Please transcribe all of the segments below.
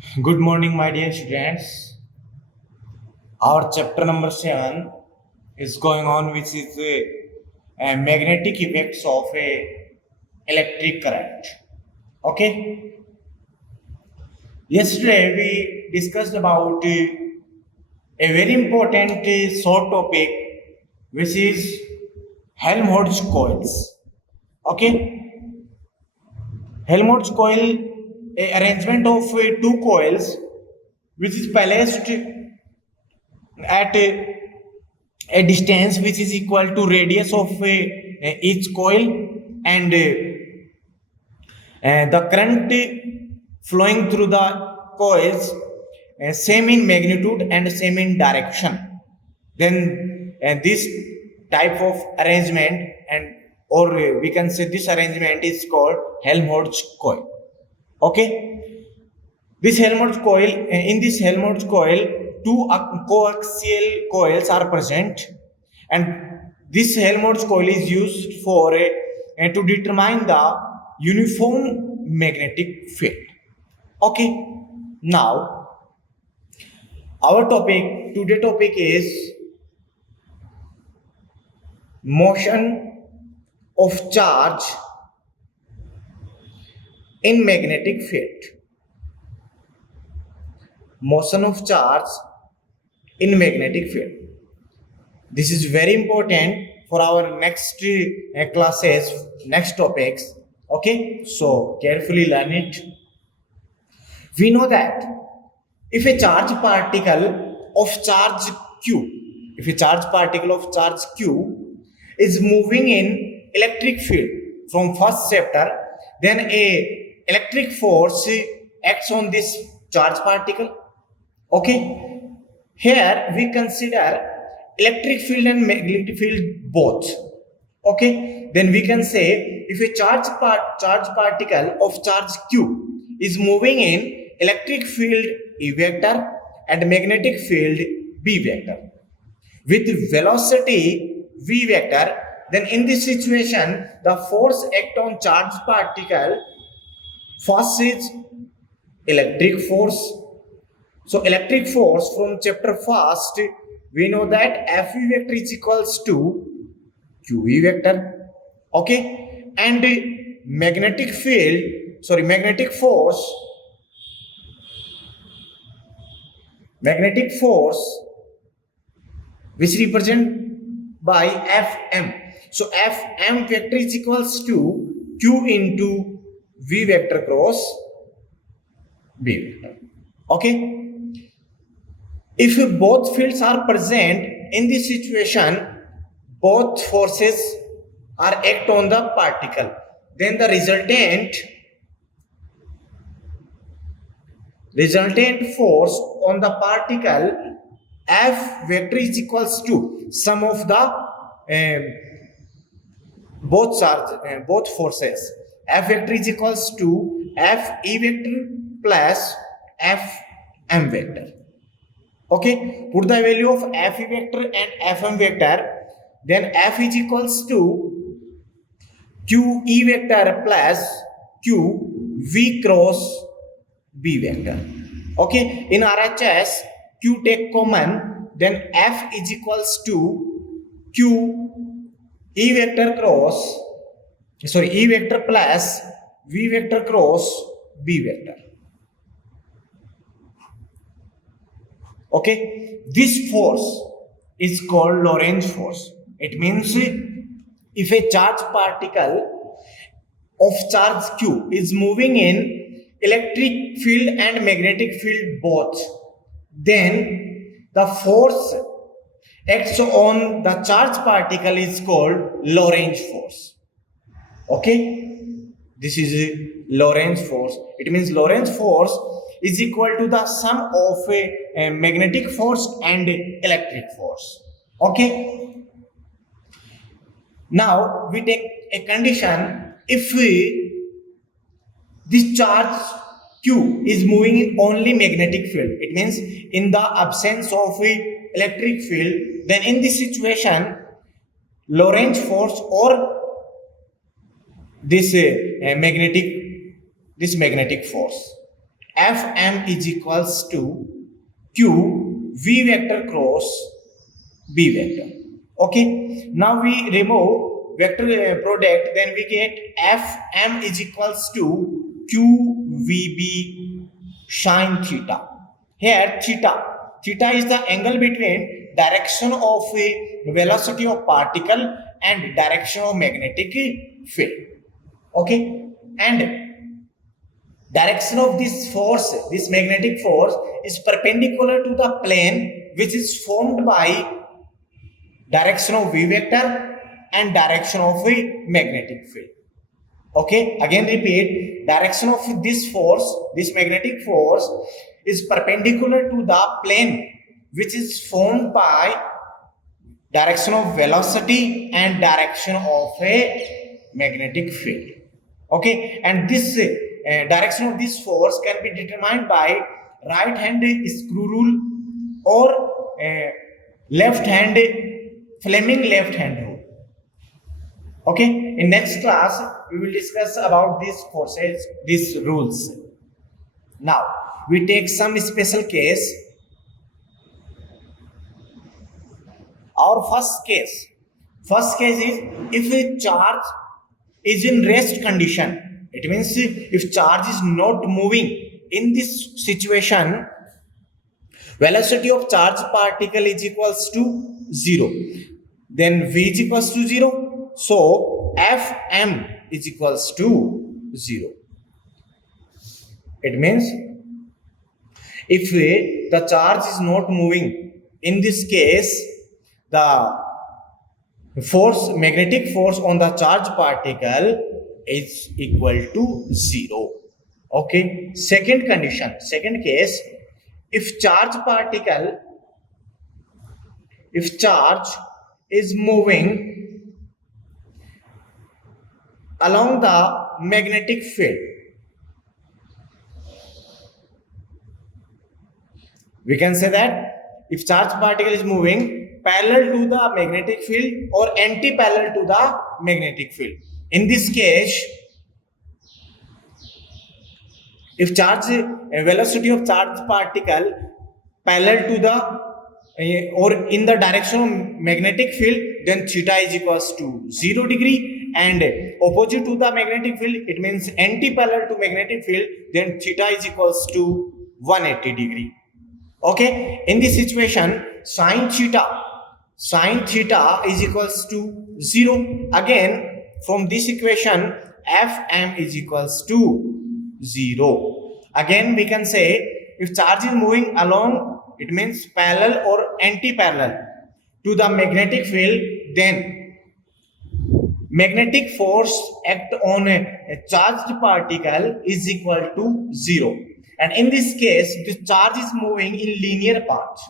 Good morning, my dear students. Our chapter number 7 is going on, which is magnetic effects of a electric current. Okay. Yesterday we discussed about a very important short topic, which is Helmholtz coils. Okay. Helmholtz coil, a arrangement of two coils, which is placed at a distance which is equal to radius of each coil, and the current flowing through the coils same in magnitude and same in direction. Then this type of arrangement, and or we can say this arrangement is called Helmholtz coil. Okay. In this Helmholtz coil, two coaxial coils are present, and this Helmholtz coil is used for to determine the uniform magnetic field. Okay, now our topic is motion of charge in magnetic field. Motion of charge in magnetic field. This is very important for our next classes, next topics. Okay, so carefully learn it. We know that if a charge particle of charge q, if a charge particle of charge q is moving in electric field from first chapter, then a electric force acts on this charge particle. Okay, here we consider electric field and magnetic field both. Okay, then we can say if a charge particle of charge q is moving in electric field E vector and magnetic field B vector with velocity V vector, then in this situation the force act on charge particle first is electric force. So electric force from chapter first, we know that F E vector is equals to Q E vector. Okay, and magnetic force which represent by Fm. So Fm vector is equals to Q into V vector cross B vector. Okay. If both fields are present in this situation, both forces are act on the particle, then the resultant force on the particle F vector is equals to sum of the both forces. F vector is equals to F E vector plus F M vector. Okay, put the value of F E vector and F M vector, then F is equals to Q E vector plus Q V cross B vector. Okay, in RHS, Q take common, then F is equals to Q E vector plus V vector cross B vector. Okay, this force is called Lorentz force. It means if a charge particle of charge q is moving in electric field and magnetic field both, then the force acts on the charge particle is called Lorentz force. Okay, this is Lorentz force. It means Lorentz force is equal to the sum of a magnetic force and electric force. Okay, now we take a condition. If this charge q is moving in only magnetic field, it means in the absence of electric field, then in this situation Lorentz force or this magnetic force Fm is equals to Q V vector cross B vector. Okay. Now we remove vector product, then we get Fm is equals to QVB sine theta. Here theta is the angle between direction of a velocity of particle and direction of magnetic field. Okay, and direction of this force, this magnetic force, is perpendicular to the plane which is formed by direction of V vector and direction of a magnetic field. Okay, again repeat, direction of this force, this magnetic force, is perpendicular to the plane which is formed by direction of velocity and direction of a magnetic field. Okay, and this direction of this force can be determined by right hand screw rule or left hand Fleming left hand rule. Okay, in next class we will discuss about these forces, these rules. Now we take some special case. Our first case is if a charge is in rest condition. It means if charge is not moving, in this situation velocity of charge particle is equals to 0, then V is equals to 0, so Fm is equals to 0. It means if the charge is not moving, in this case the force, magnetic force on the charge particle is equal to 0. Okay, second condition, second case, if charge is moving along the magnetic field, we can say that if charge particle is moving parallel to the magnetic field or anti-parallel to the magnetic field. In this case, if charge velocity of charge particle parallel to the or in the direction of magnetic field, then theta is equals to 0 degree, and opposite to the magnetic field, it means anti-parallel to magnetic field, then theta is equals to 180 degree. Okay, in this situation sine theta is equals to 0. Again from this equation Fm is equals to 0. Again we can say if charge is moving along, it means parallel or anti-parallel to the magnetic field, then magnetic force act on a charged particle is equal to 0. And in this case the charge is moving in linear path,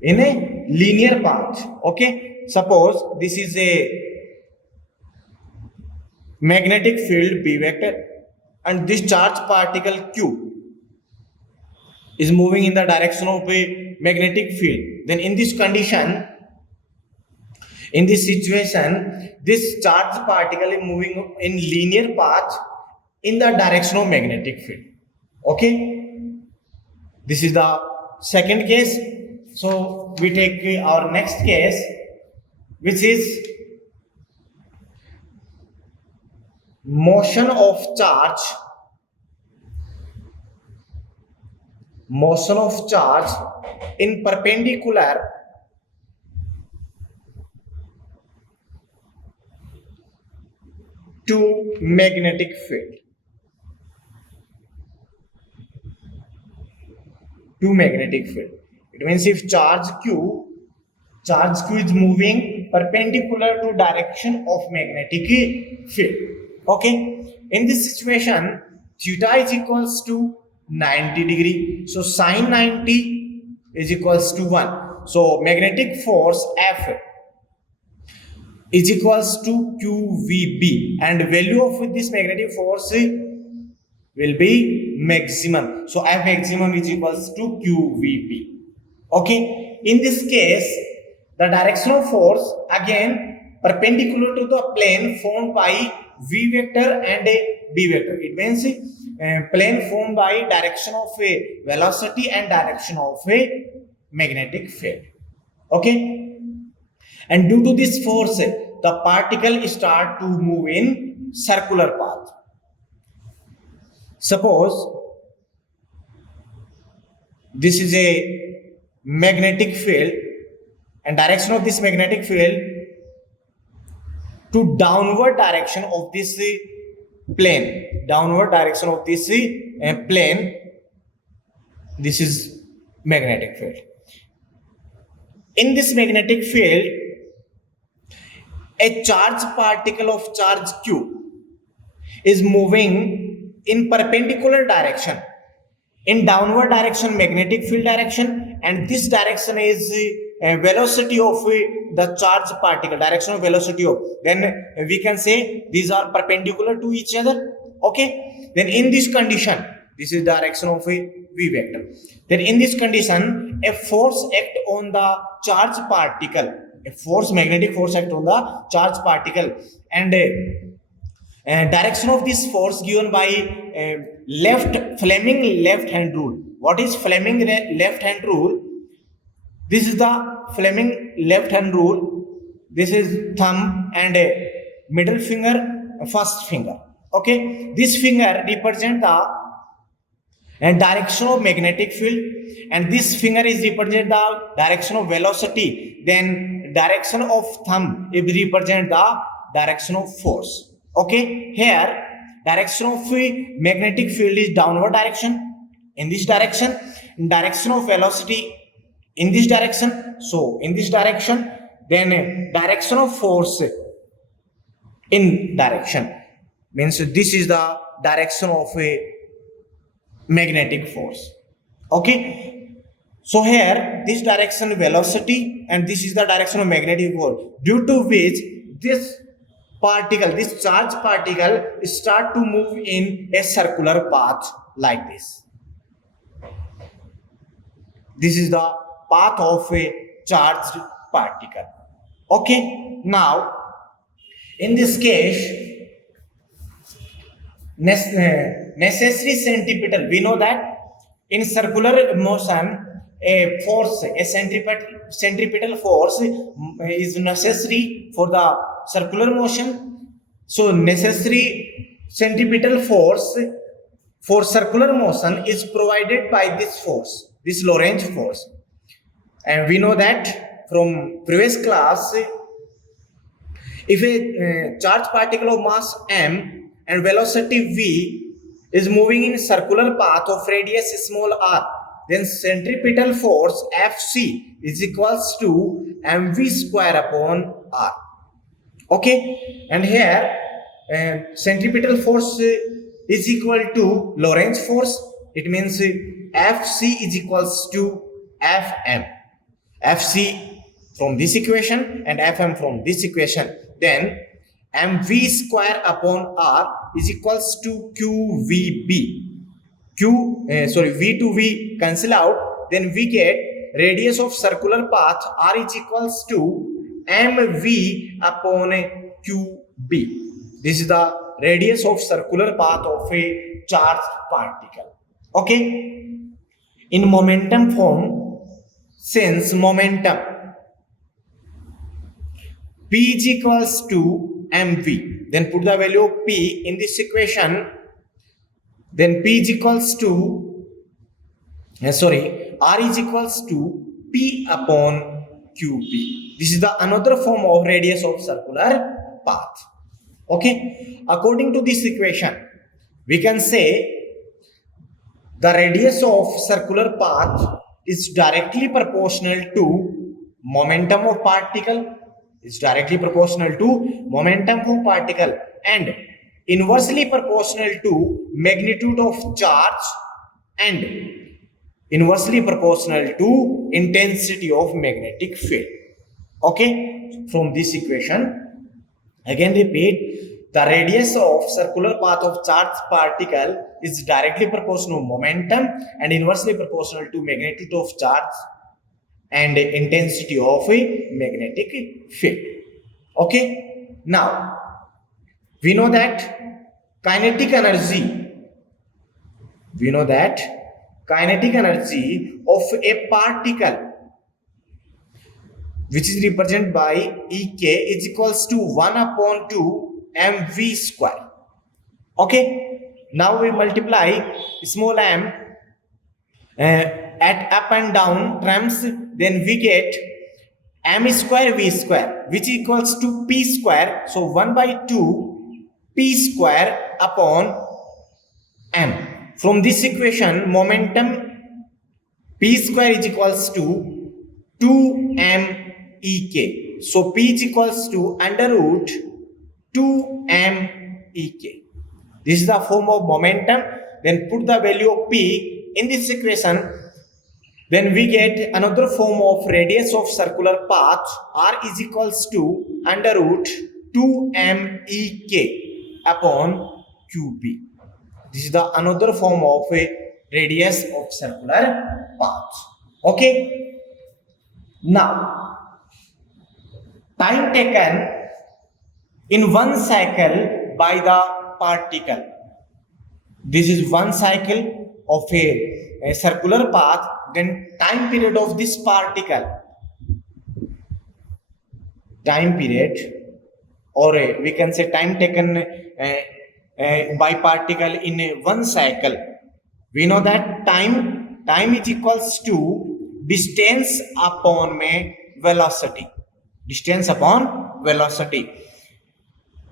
in a linear path. Okay, suppose this is a magnetic field B vector and this charge particle Q is moving in the direction of a magnetic field, then in this condition, in this situation, this charge particle is moving in linear path in the direction of magnetic field. Okay, this is the second case. So we take our next case, which is motion of charge in perpendicular to magnetic field. It means if charge Q is moving perpendicular to direction of magnetic field. Okay, in this situation theta is equals to 90 degree, so sine 90 is equals to 1. So magnetic force F is equals to QVB, and value of this magnetic force will be maximum. So F maximum is equals to QVB. Okay, in this case the direction of force again perpendicular to the plane formed by V vector and a B vector. It means plane formed by direction of a velocity and direction of a magnetic field. Okay, and due to this force, the particle start to move in circular path. Suppose this is a magnetic field, and direction of this magnetic field to downward direction of this plane, downward direction of this plane, this is magnetic field. In this magnetic field, a charged particle of charge q is moving in perpendicular direction, in downward direction, magnetic field direction, and this direction is velocity of the charged particle, direction of velocity of, then we can say these are perpendicular to each other. Okay, then in this condition, this is direction of a v vector. Then in this condition, a force act on the charged particle, a force, magnetic force act on the charged particle, and direction of this force given by Fleming left hand rule. What is Fleming left hand rule? This is the Fleming left hand rule. This is thumb and middle finger, first finger. Okay, this finger represent the direction of magnetic field, and this finger is represent the direction of velocity. Then direction of thumb it represent the direction of force. Okay, here direction of magnetic field is downward direction, in this direction, direction of velocity in this direction, so in this direction, then direction of force in direction, means this is the direction of a magnetic force. Okay, so here this direction velocity and this is the direction of magnetic force, due to which this particle, this charged particle start to move in a circular path like this. This is the path of a charged particle. Okay, now in this case, necessary centripetal, we know that in circular motion a force, a centripetal force is necessary for the circular motion. So necessary centripetal force for circular motion is provided by this force, this Lorentz force. And we know that from previous class, if a charged particle of mass m and velocity v is moving in circular path of radius small r, then centripetal force Fc is equals to mv square upon r. Okay, and here centripetal force is equal to Lorentz force. It means Fc is equals to Fm. Fc from this equation and Fm from this equation. Then mv square upon r is equals to qvb. V to v cancel out, then we get radius of circular path r is equals to mv upon qb. This is the radius of circular path of a charged particle. Okay, in momentum form, since momentum p is equals to mv, then put the value of p in this equation. Then p is equals to r is equals to p upon qb. This is the another form of radius of circular path. Okay, according to this equation, we can say the radius of circular path is directly proportional to momentum of particle, is directly proportional to momentum of particle, and inversely proportional to magnitude of charge, and inversely proportional to intensity of magnetic field. Okay, from this equation, again repeat, the radius of circular path of charged particle is directly proportional to momentum and inversely proportional to magnitude of charge and intensity of a magnetic field. Okay, now we know that kinetic energy We know that kinetic energy of a particle, which is represented by Ek, is equals to 1 upon 2 mv square. Okay, now we multiply small m at up and down terms, then we get m square v square, which equals to p square. So 1 by 2 p square upon m. From this equation, momentum p square is equals to 2m ek. So p is equals to under root 2m ek. This is the form of momentum. Then put the value of p in this equation. Then we get another form of radius of circular path. R is equals to under root 2m ek upon qp. This is the another form of a radius of circular path. Okay. Now, time taken in one cycle by the particle. This is one cycle of a circular path. Then time period of this particle. Time period, or we can say time taken by particle in one cycle. We know that time is equals to distance upon velocity. Distance upon velocity.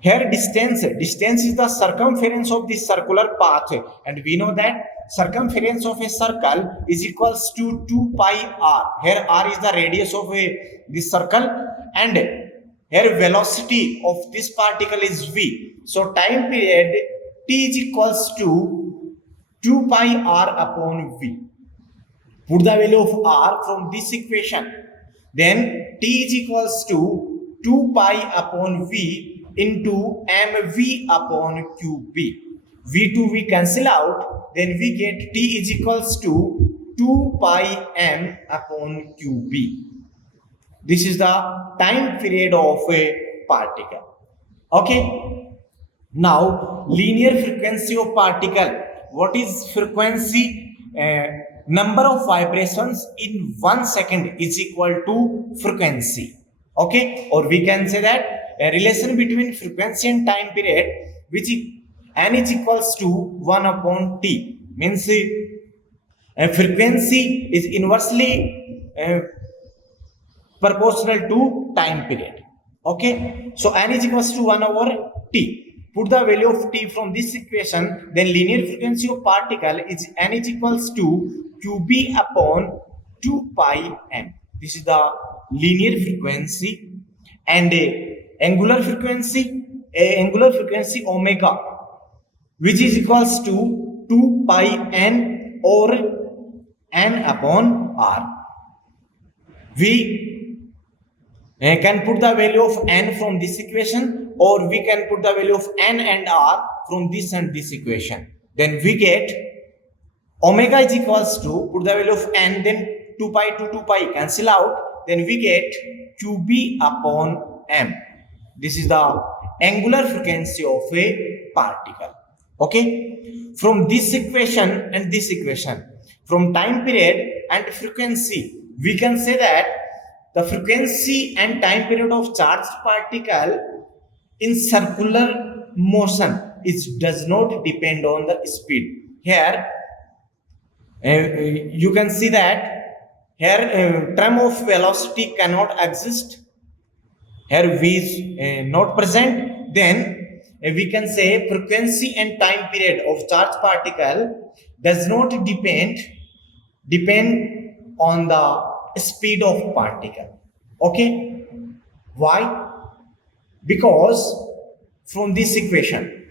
Here distance is the circumference of this circular path, and we know that circumference of a circle is equals to 2 pi r. Here r is the radius of this circle, and here velocity of this particle is v. So time period t is equals to 2 pi r upon v. Put the value of r from this equation. Then t is equals to 2 pi upon v into mv upon qb. V to v cancel out. Then we get t is equals to 2 pi m upon qb. This is the time period of a particle. Okay. Now, linear frequency of particle. What is frequency? Number of vibrations in 1 second is equal to frequency. Okay. Or we can say that a relation between frequency and time period, which n is equals to 1 upon t. Means frequency is inversely proportional to time period. Okay, so n is equals to 1 over t. Put the value of t from this equation, then linear frequency of particle is n is equals to qb upon 2 pi m. This is the linear frequency. And angular frequency omega, which is equals to 2 pi n or n upon r. We can put the value of n from this equation, or we can put the value of n and r from this and this equation. Then we get omega is equals to, put the value of n, then 2 pi to 2 pi cancel out. Then we get qb upon m. This is the angular frequency of a particle. Okay. From this equation and this equation, from time period and frequency, we can say that the frequency and time period of charged particle in circular motion does not depend on the speed. Here you can see that here term of velocity cannot exist. Here v is not present. Then we can say frequency and time period of charged particle does not depend on the speed of particle. Okay, why? Because from this equation,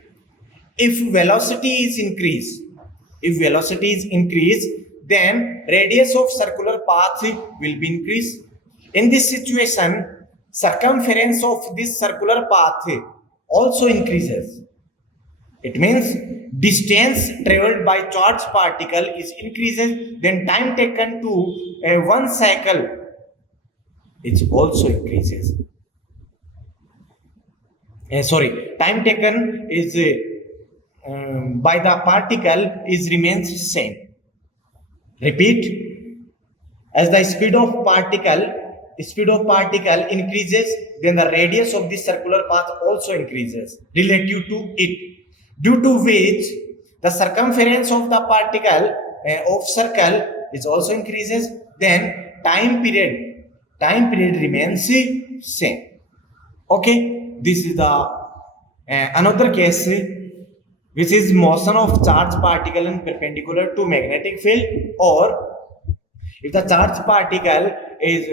if velocity is increased, then radius of circular path will be increased. In this situation, circumference of this circular path also increases. It means distance traveled by charged particle is increases, then time taken to one cycle it also increases. Time taken is by the particle is remains same. Repeat. As the speed of particle increases, then the radius of this circular path also increases relative to it, due to which the circumference of the particle of circle is also increases. Then time period remains same. Okay, this is the another case, which is motion of charged particle in perpendicular to magnetic field, or if the charged particle is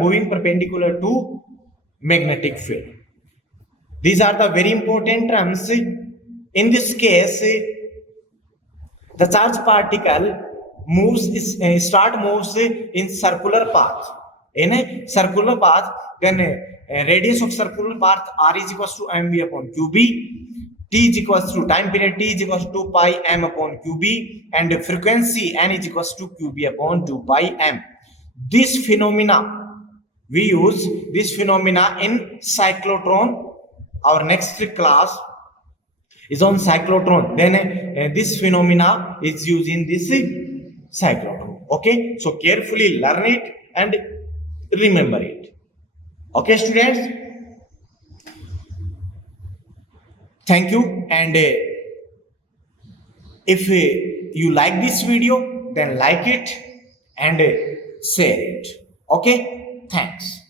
moving perpendicular to magnetic field. These are the very important terms. In this case, the charged particle moves in circular path. In a circular path, then radius of circular path r is equals to mv upon qb. T is equals to time period T is equals to pi m upon qb, and frequency n is equals to qb upon 2 pi m. This phenomena, we use this phenomena in cyclotron. Our next class is on cyclotron. Then this phenomena is used in this cyclotron. Okay, so carefully learn it and remember it. Okay, students. Thank you, and if you like this video, then like it and share it. Okay, thanks.